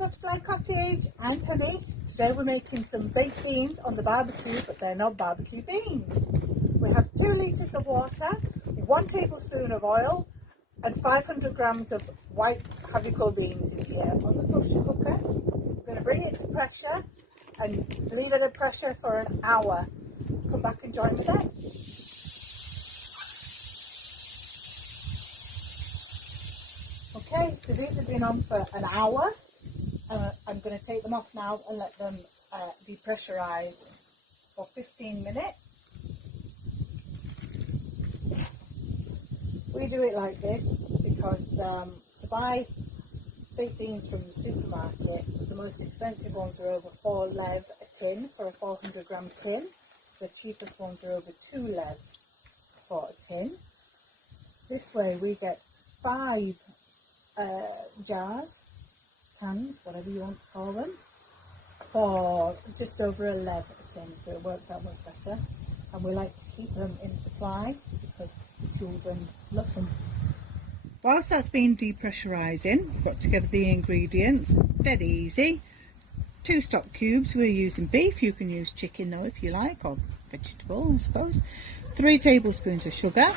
Butterfly Cottage. I'm Honey. Today we're making some baked beans on the barbecue, but they're not barbecue beans. We have 2 litres of water, 1 tablespoon of oil and 500 grams of white haricot beans in here on the pressure cooker. We're going to bring it to pressure and leave it at pressure for an hour. Come back and join me then. Okay, so these have been on for an hour. I'm going to take them off now and let them depressurize for 15 minutes. We do it like this because to buy baked beans from the supermarket, the most expensive ones are over 4 lev a tin for a 400 gram tin. The cheapest ones are over 2 lev for a tin. This way we get 5 jars, cans, whatever you want to call them, for just over a lev a tin, so it works out much better. And we like to keep them in supply because children love them. Whilst that's been depressurising, we've got together the ingredients. It's dead easy. 2 stock cubes, we're using beef, you can use chicken though if you like, or vegetable I suppose. 3 tablespoons of sugar,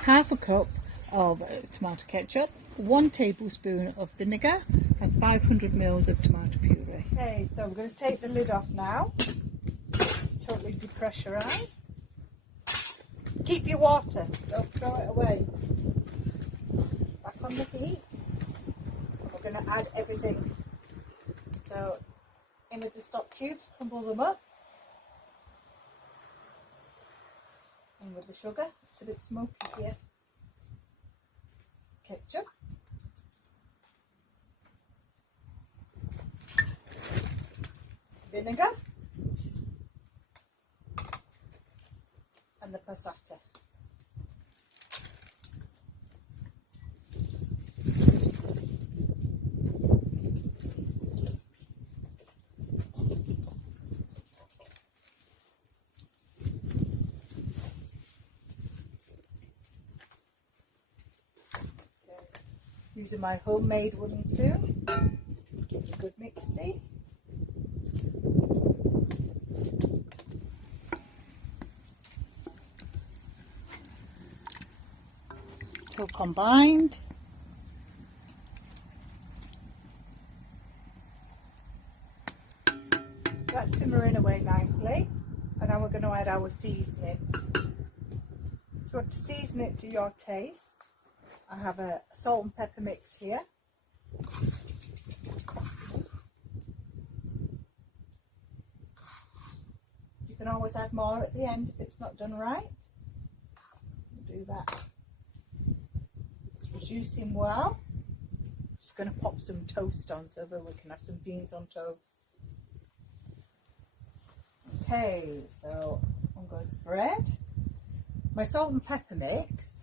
half a cup of tomato ketchup, 1 tablespoon of vinegar and 500 ml of tomato puree. Okay, so we're going to take the lid off now. It's totally depressurised. Keep your water, don't throw it away. Back on the heat. We're going to add everything. So in with the stock cubes, crumble them up. In with the sugar, it's a bit smoky here. Ketchup. Vinegar. And the passata. Using my homemade wooden spoon, give it a good mix, see? All combined. That's simmering away nicely, and now we're going to add our seasoning. If you want to season it to your taste, I have a salt and pepper mix here. You can always add more at the end if it's not done right. We'll do that. It's reducing well. Just going to pop some toast on so that we can have some beans on toast. Okay, so on goes the bread. My salt and pepper mix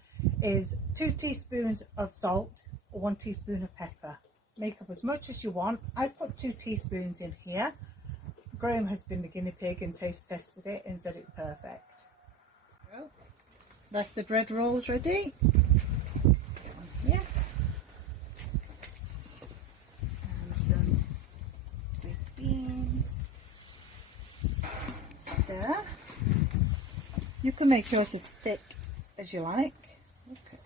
is 2 teaspoons of salt, 1 teaspoon of pepper. Make up as much as you want. I've put 2 teaspoons in here. Graham has been the guinea pig and taste tested it and said it's perfect. So, that's the bread rolls ready. Here. And some baked beans. Stir. You can make yours as thick as you like. Look at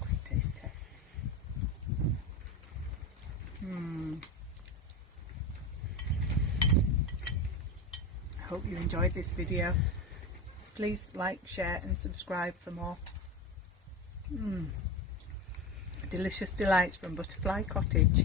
quick taste test. I hope you enjoyed this video. Please like, share and subscribe for more. Delicious delights from Butterfly Cottage.